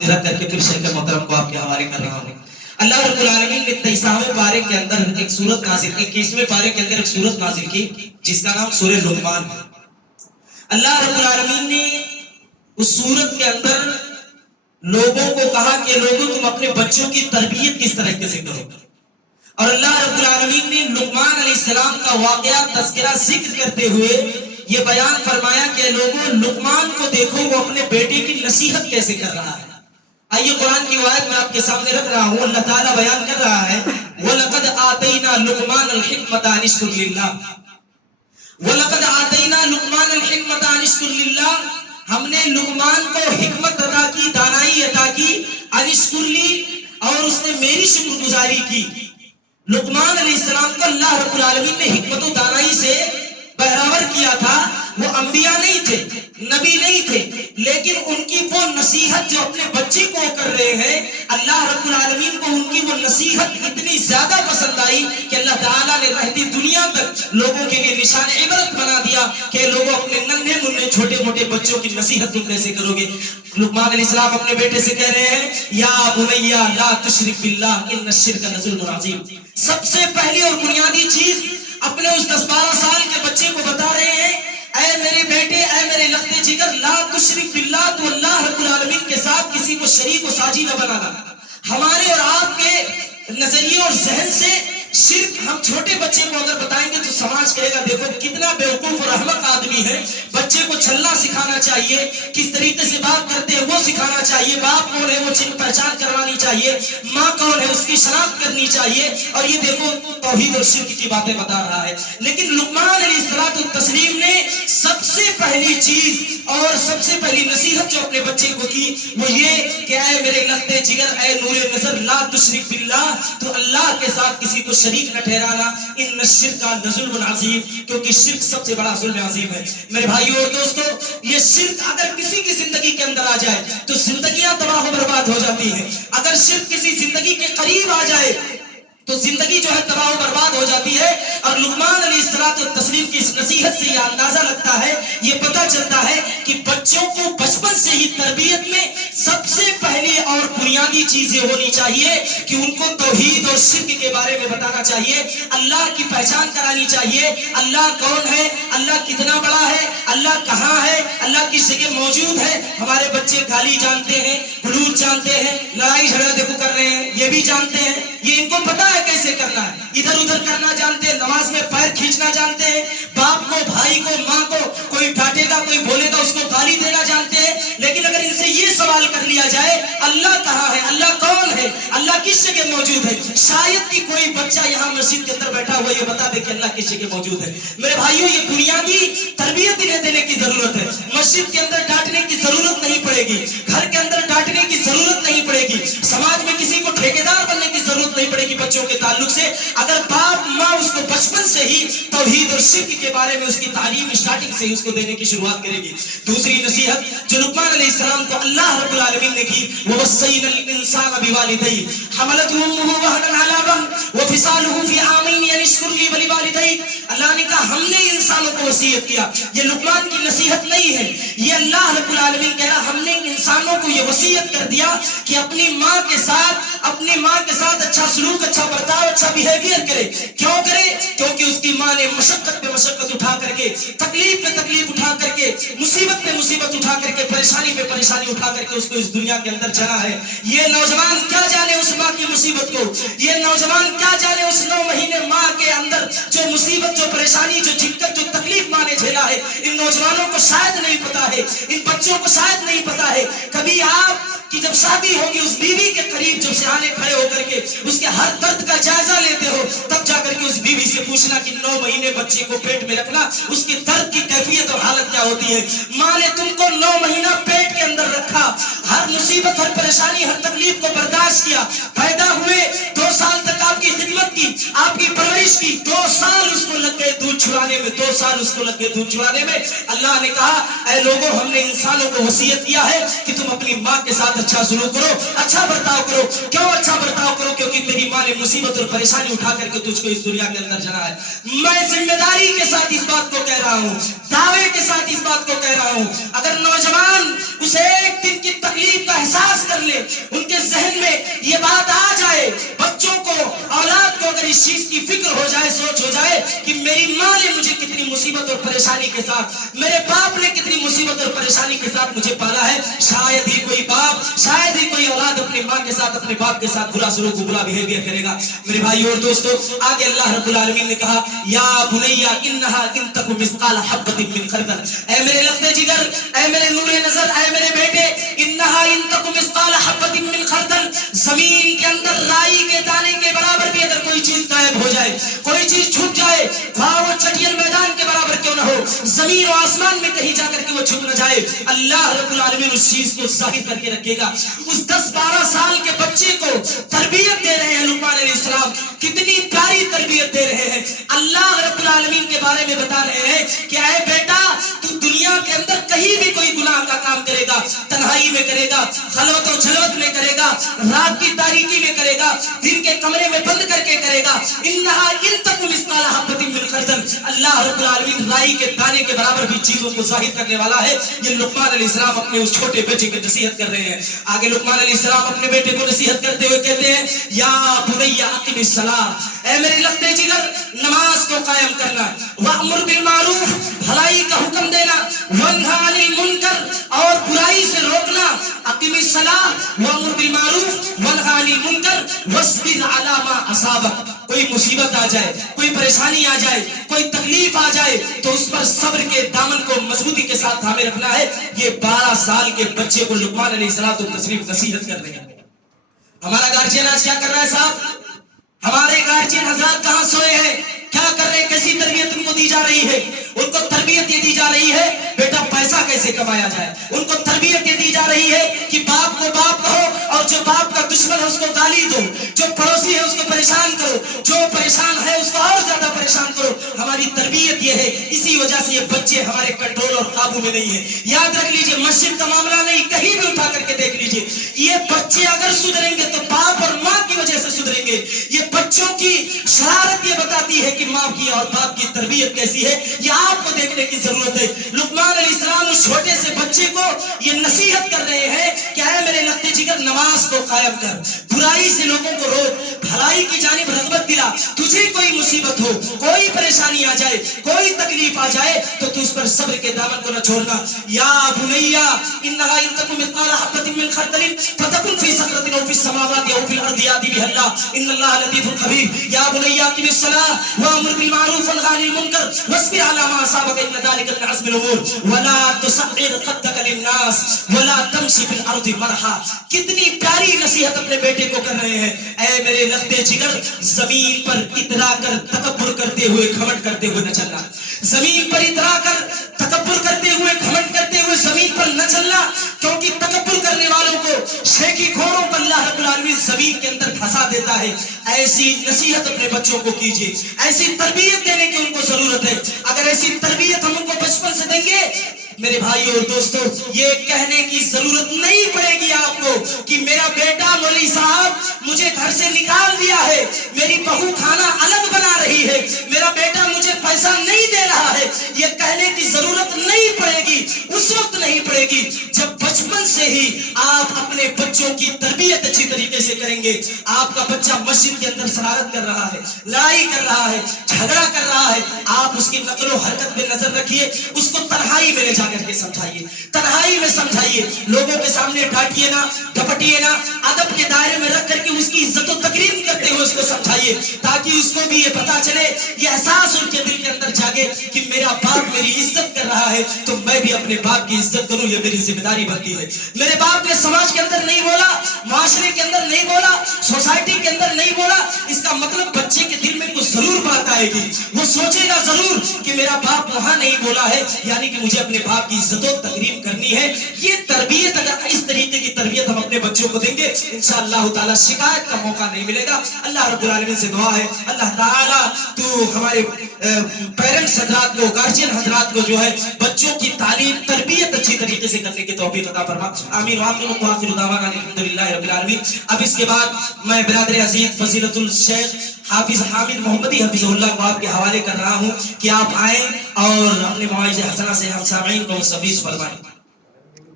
کر کے پھر شیخ محترم کو آپ کے حوالے کر رہا ہوں۔ اللہ رب العالمین نے 23ویں پارے کے اندر ایک سورت نازل کی، 21ویں پارے کے اندر ایک سورت نازل کی جس کا نام سورہ لقمان ہے۔ اللہ رب العالمین نے اس سورت کے اندر لوگوں کو کہا کہ لوگوں تم اپنے بچوں کی تربیت کس طریقے سے کرو، اور اللہ رب العالمین نے لقمان علیہ السلام کا واقعہ تذکرہ ذکر کرتے ہوئے یہ بیان فرمایا کہ لوگوں لقمان کو دیکھو وہ اپنے بیٹے کی نصیحت کیسے کر رہا ہے۔ آئیے قرآن کی آیت میں آپ کے سامنے رکھ رہا ہوں، اللہ تعالیٰ بیان کر رہا ہے وَلَقَدْ آتَيْنَا لُقْمَانَ الْحِكْمَةَ أَنِ اشْكُرْ لِلَّهِ وَلَقَدْ آتَيْنَا لُقْمَانَ الْحِكْمَةَ أَنِ اشْكُرْ لِلَّهِ، ہم نے لقمان کو حکمت عطا کی، دانائی عطا کی، أَنِ اشْكُرْ لِي، اور اس نے میری شکر گزاری کی۔ لقمان علیہ السلام کو اللہ رب العالمین نے حکمت و دانائی سے بہراور کیا تھا۔ وہ انبیاء نہیں تھے، نبی نہیں تھے، لیکن ان کی وہ نصیحت جو اپنے بچے کو کر رہے ہیں، اللہ رب العالمین کو ان کی وہ نصیحت اتنی زیادہ پسند آئی کہ اللہ تعالیٰ نے رہتی دنیا تک لوگوں کے لیے نشان عبرت بنا دیا کہ لوگوں اپنے ننھے منھے چھوٹے موٹے بچوں کی نصیحت تم کیسے کرو گے۔ لقمان علیہ السلام اپنے بیٹے سے کہہ رہے ہیں یا بنیا لا تشرک باللہ ان الشرک لظلم عظیم۔ سب سے پہلی اور بنیادی چیز اپنے اس 10-12 سال کے بچے کو بتا رہے ہیں، اے میرے بیٹے، اے میرے لختے جگر، لا تشرک باللہ، تو اللہ رب العالمین کے ساتھ کسی کو شریک و ساجی نہ بنانا۔ ہمارے اور آپ کے نظریے اور ذہن سے شرک ہم چھوٹے بچے کو اگر بتائیں گے تو سماج کہے گا دیکھو کتنا بیوقوف اور احمق آدمی ہے۔ بچے کو چلنا سکھانا چاہیے، کس طریقے سے بات کرتے ہیں وہ سکھانا چاہیے، باپ کون ہے وہ چن پہچان کروانی چاہیے، ماں کون ہے اس کی شناخت کرنی چاہیے، اور یہ دیکھو توحید اور شرک کی باتیں بتا رہا ہے۔ لیکن لقمان علیہ السلام نے سب سے پہلی چیز اور سب سے پہلی نصیحت جو اپنے بچے کو کی وہ یہ کہ اے میرے لختے جگر، اے نور نظر، لا تشرک باللہ، تو اللہ کے ساتھ کسی کو شریک نہ ٹھہرانا، ان الشرک لظلم عظیم، کیونکہ شرک سب سے بڑا ظلم عظیم ہے۔ میرے بھائیو اور دوستو، یہ شرک اگر کسی کی زندگی کے اندر آ جائے تو زندگیاں تباہ و برباد ہو جاتی ہیں۔ اگر شرک کسی زندگی کے قریب آ جائے تو زندگی جو ہے تباہ و برباد ہو جاتی ہے۔ اور لقمان علیہ السلام کی اس نصیحت سے یہ اندازہ لگتا ہے، یہ پتہ چلتا ہے کہ بچوں کو بچپن سے ہی تربیت میں سب سے پہلی اور بنیادی چیزیں ہونی چاہیے کہ ان کو توحید اور شرک کے بارے میں بتانا چاہیے، اللہ کی پہچان کرانی چاہیے، اللہ کون ہے، اللہ کتنا بڑا ہے، اللہ کہاں ہے، اللہ کس جگہ موجود ہے۔ ہمارے بچے گالی جانتے ہیں، حدود جانتے ہیں، لڑائی جھگڑا دیکھو کر رہے ہیں، یہ بھی جانتے ہیں، یہ ان کو پتا ہے کیسے کرنا ہے، ادھر ادھر کرنا جانتے ہیں، نماز میں پیر کھینچنا جانتے ہیں، باپ کو، بھائی کو، ماں کو کوئی ڈانٹے گا کوئی بولے گا اس کو گالی دینا جانتے ہیں۔ لیکن اگر ان سے یہ سوال کر لیا جائے اللہ کہاں ہے، اللہ کون ہے، اللہ کس جگہ موجود ہے، شاید کہ کوئی بچہ یہاں مسجد کے اندر بیٹھا ہوا یہ بتا دے کہ اللہ کس جگہ موجود ہے۔ میرے بھائیوں، یہ بنیادی تربیت انہیں دینے کی ضرورت ہے۔ مسجد کے اندر ڈانٹنے کی ضرورت نہیں پڑے گی، گھر کے اندر ڈانٹنے کی ضرورت نہیں پڑے گی، سماج میں کسی کو ٹھیکیدار بننے کی ضرورت نہیں پڑے گی بچوں کے تعلق سے، اگر باپ ماں اس کو بچپن سے ہی توحید اور شرک کے بارے میں اس کی تعلیم اسٹارٹنگ سے ہی اس کو دینے کی شروعات کرے گی۔ دوسری نصیحت جو لقمان علیہ السلام کو اللہ رب العالمین نے کی، وَوَصَّيْنَا الْإِنسَانَ بِوَالِدَيْهِ حَمَلَتْهُ أُمُّهُ وَهْنًا عَلَىٰ وَهْنٍ وَفِصَالُهُ فِي عَامَيْنِ أَنِ اشْكُرْ لِي وَلِوَالِدَيْكَ۔ اللہ نے کہا ہم نے انسانوں کو وصیت کیا، یہ لقمان کی نصیحت نہیں ہے، یہ اللہ رب العالمین کہہ رہا ہم نے انسانوں کو یہ وصیت کر دیا کہ اپنی ماں کے ساتھ اچھا سلوک، اچھا برتاؤ، اچھا بیہیویئر کرے۔ کیوں کرے؟ کیونکہ اس کی ماں نے مشقت پہ مشقت اٹھا کر کے، تکلیف پہ تکلیف اٹھا کر کے، مصیبت پہ مصیبت اٹھا کر کے، پریشانی پہ پریشانی اٹھا کر کے اس کو اس دنیا کے اندر جنا ہے۔ یہ نوجوان کیا جانے اس ماں کی مصیبت کو، یہ نوجوان کیا جانے اس 9 مہینے ماں کے اندر جو مصیبت، جو پریشانی، جو دقت، جو تکلیف ماں نے جھیلا ہے۔ ان نوجوانوں کو شاید نہیں پتا ہے، ان بچوں کو شاید نہیں پتا ہے، کبھی آپ کہ جب شادی ہوگی اس بیوی کے قریب جب سیانے کھڑے ہو کر کے اس کے ہر درد کا جائزہ لیتے ہو، تب جا کر کے اس بیوی سے پوچھنا کہ 9 مہینے بچے کو پیٹ میں رکھنا اس کے درد کی کیفیت اور حالت کیا ہوتی ہے۔ ماں نے تم کو 9 مہینہ پیٹ کے اندر رکھا، ہر مصیبت، ہر پریشانی، ہر تکلیف کو برداشت کیا، پیدا ہوئے 2 سال تک آپ کی خدمت کی، آپ کی پرورش کی، 2 سال اس کو لگ گئے دودھ چھڑانے میں، 2 سال اس کو لگ گئے دودھ چھڑانے میں۔ اللہ نے کہا اے لوگوں، ہم نے انسانوں کو وصیت کیا ہے کہ تم اپنی ماں کے ساتھ اچھا سلوک کرو، اچھا برتاؤ کرو۔ کیوں اچھا برتاؤ کرو؟ کیونکہ میری ماں نے مصیبت اور پریشانی اٹھا کر کے تجھ کو اس دنیا کے اندر جنا ہے۔ میں ذمہ داری کے ساتھ اس بات کو کہہ رہا ہوں، دعوے کے ساتھ اس بات کو کہہ رہا ہوں، اگر نوجوان اس ایک دن کی تکلیف کا احساس کر لے، ان کے ذہن میں یہ بات آ جائے، بچوں کو، اولاد کو اگر اس چیز کی فکر ہو جائے، سوچ ہو جائے کہ میری ماں نے مجھے کتنی مصیبت اور پریشانی کے ساتھ، میرے باپ نے کتنی مصیبت اور پریشانی کے ساتھ مجھے پالا ہے، شاید ہی کوئی باپ، شاید ہی کوئی اولاد اپنی ماں کے ساتھ، اپنے باپ کے ساتھ برا سلوک، برا بیہیویئر کرے گا۔ میرے بھائی اور دوستو، آگے اللہ رب العالمین نے کہا یا بنیا انہا ان تک مثقال حبۃ من خردل، اے میرے لخت جگر، اے میرے نور نظر، اے میرے بیٹے، انہا ان تک مثقال حبۃ من خردل، زمین کے اندر رائی کے دانے کے برابر بھی اگر کوئی چیز غائب ہو جائے، کوئی چیز چھپ جائے، خواہ وہ چٹیل میدان کے برابر کیوں نہ ہو، زمین و آسمان میں کہیں جا کر کے وہ چھپ نہ جائے، اللہ رب العالمین اس چیز کو ظاہر کر کے رکھے گا۔ اس 10-12 سال کے بچے کو تربیت دے رہے ہیں لقمان علیہ السلام، کتنی پیاری تربیت دے رہے ہیں، اللہ رب العالمین کے بارے میں بتا رہے ہیں کہ اے بیٹا، تو دنیا کے اندر کہیں بھی کوئی گناہ کا کام کرے گا، تنہائی میں کرے گا، خلوت و جلوت میں کرے گا، رات کی تاریکی میں کرے گا، دن کے کمرے میں بند کر کے کرے گا، انہا ان تک مثقال حبۃ من خردل، اللہ رب العالمین رائی کے دانے کے برابر بھی چیزوں کو ظاہر کرنے والا ہے۔ یہ لقمان علیہ السلام اپنے اس چھوٹے بچے کی نصیحت کر رہے ہیں۔ آگے لقمان علیہ السلام اپنے بیٹے کو نصیحت کرتے ہوئے کہتے ہیں یا بنی اقم الصلاۃ، اے میرے لخت جگر، نماز کو قائم کرنا، وامر بالمعروف، بھلائی کا حکم دینا، وانہا عن المنکر، اور برائی سے روکنا، اقم الصلاۃ وامر بالمعروف وانہا عن المنکر واصبر علی ما اصابک، کوئی مصیبت آ جائے، کوئی پریشانی آ جائے، کوئی تکلیف آ جائے تو اس پر صبر کے دامن کو مضبوطی کے ساتھ تھامے رکھنا ہے۔ یہ 12 سال کے بچے کو لقمان علیہ السلام نصیحت کر رہے ہیں۔ ہمارا گارجین آج کیا کر رہا ہے صاحب؟ ہمارے گارجین حضرات کہاں سوئے ہیں؟ کیا کر رہے ہیں؟ کیسی تربیت ان کو دی جا رہی ہے؟ ان کو تربیت یہ دی جا رہی ہے بیٹا پیسہ کیسے کمایا جائے، ان کو تربیت یہ دی جا رہی ہے کہ باپ کو باپ کہو اور جو باپ کا دشمن ہے اس کو گالی دو، جو پڑوسی ہے اس کو پریشان کرو، جو پریشان ہے اس کو اور زیادہ پریشان کرو۔ ہماری تربیت یہ ہے، اسی وجہ سے یہ بچے ہمارے کنٹرول اور قابو میں نہیں ہیں۔ یاد رکھ لیجئے، مسجد کا معاملہ نہیں، کہیں بھی اٹھا کر کے دیکھ لیجئے، یہ بچے اگر سدھریں گے تو باپ اور ماں کی وجہ سے سدھریں گے۔ یہ بچوں کی شرارت یہ بتاتی ہے کہ ماں کی اور باپ کی تربیت کیسی ہے، یہ آپ کو دیکھنے کی ضرورت ہے۔ لقمان علیہ السلام اس چھوٹے سے بچے کو یہ نصیحت کر رہے ہیں کہ اے میرے لخت جگر، نماز کو قائم کر، برائی سے لوگوں کو روک، بھلائی کی جانب رغبت دلا، تجھے کوئی مصیبت ہو، کوئی پریشانی آ جائے، کوئی تکلیف آ جائے تو تو اس پر صبر کے دامن کو نہ چھوڑنا۔ یا بنیا انہا ان تک مثقال حبۃ من خردل فتکن فی صخرۃ او فی السماوات او فی الارض یأتی بها اللہ ان اللہ لطیف خبیر۔ یا بنیا اقم الصلاۃ وامر بالمعروف وانہا عن المنکر واصبر علی ما اصابک ان ذلک من عزم الامور ولا تصعر خدک للناس ولا تمشی فی الارض مرحا۔ کتنی پیاری نصیحت اپنے بیٹے کو کر رہے ہیں۔ اے میرے لخت جگر، زمین پر اترا کر تکبر کرتے ہوئے، گھمنڈ کرتے ہوئے نہ چلنا، زمین پر اترا کر تکبر کرتے ہوئے، گھمنڈ کرتے ہوئے زمین پر نہ چلنا، کیونکہ تکبر کرنے والوں کو، شیخی گھوڑوں کو اللہ رب العالمین زمین کے اندر پھنسا دیتا ہے۔ ایسی نصیحت اپنے بچوں کو کیجیے، ایسی تربیت دینے کی ان کو ضرورت ہے۔ اگر ایسی تربیت ہم ان کو بچپن سے دیں گے، میرے بھائی اور دوستو، یہ کہنے کی ضرورت نہیں پڑے گی آپ کو کہ میرا بیٹا مولوی صاحب مجھے گھر سے نکال دیا ہے، میری بہو کھانا الگ بنا رہی ہے، میرا بیٹا مجھے پیسہ نہیں دے رہا ہے۔ یہ کہنے کی ضرورت نہیں پڑے گی، اس وقت نہیں پڑے گی جب بچپن سے ہی آپ اپنے بچوں کی تربیت اچھی طریقے سے کریں گے۔ آپ کا بچہ مسجد کے اندر شرارت کر رہا ہے، لڑائی کر رہا ہے، جھگڑا کر رہا ہے، آپ اس کی نقل و حرکت پہ نظر رکھیے، اس کو تنہائی میں لے جا کر کے سمجھائیے، تنہائی میں سمجھائیے، لوگوں کے سامنے ڈانٹیے نہ، ڈپٹیے نہ، ادب کے دائرے میں رکھ کر کے اس کی عزت و تکریم کرتے ہوئے اس کو سمجھائیے، تاکہ اس کو بھی یہ پتا چلے، یہ احساس ان کے دل کے اندر جاگے کہ میرا باپ میری عزت کر رہا ہے تو میں بھی اپنے باپ کی عزت کروں، یہ میری ذمہ داری بنتی ہے۔ میرے باپ نے سماج کے اندر نہیں بولا، معاشرے کے اندر نہیں بولا، سوسائٹی کے اندر نہیں بولا، اس کا مطلب بچے کے دل میں کچھ ضرور بات آئے گی، وہ سوچے گا ضرور کہ میرا باپ وہاں نہیں بولا ہے، یعنی کہ مجھے اپنے باپ کی عزت و تکریم کرنی ہے۔ یہ تربیت، اگر اس طریقے کی تربیت ہم اپنے اپنے بچوں کو دیں گے انشاءاللہ تعالی شکایت کا موقع نہیں ملے گا. اللہ رب العالمین سے دعا ہے اللہ تعالی تو ہمارے پیرنٹس حضرات کو گارجین حضرات کو جو ہے بچوں کی تعلیم تربیت اچھی طریقے سے کرنے کی توفیق عطا فرما. آمین وآخر دعوانا الحمدللہ رب العالمین. اب اس کے بعد میں برادر عزیز فضیلت الشیخ حافظ حامد محمدی حفظہ اللہ کو آپ کے حوالے کر رہا ہوں کہ آپ آئیں اور اپنے مواعظ حسنہ سے ہم سامعین کو مستفیض فرمائیں.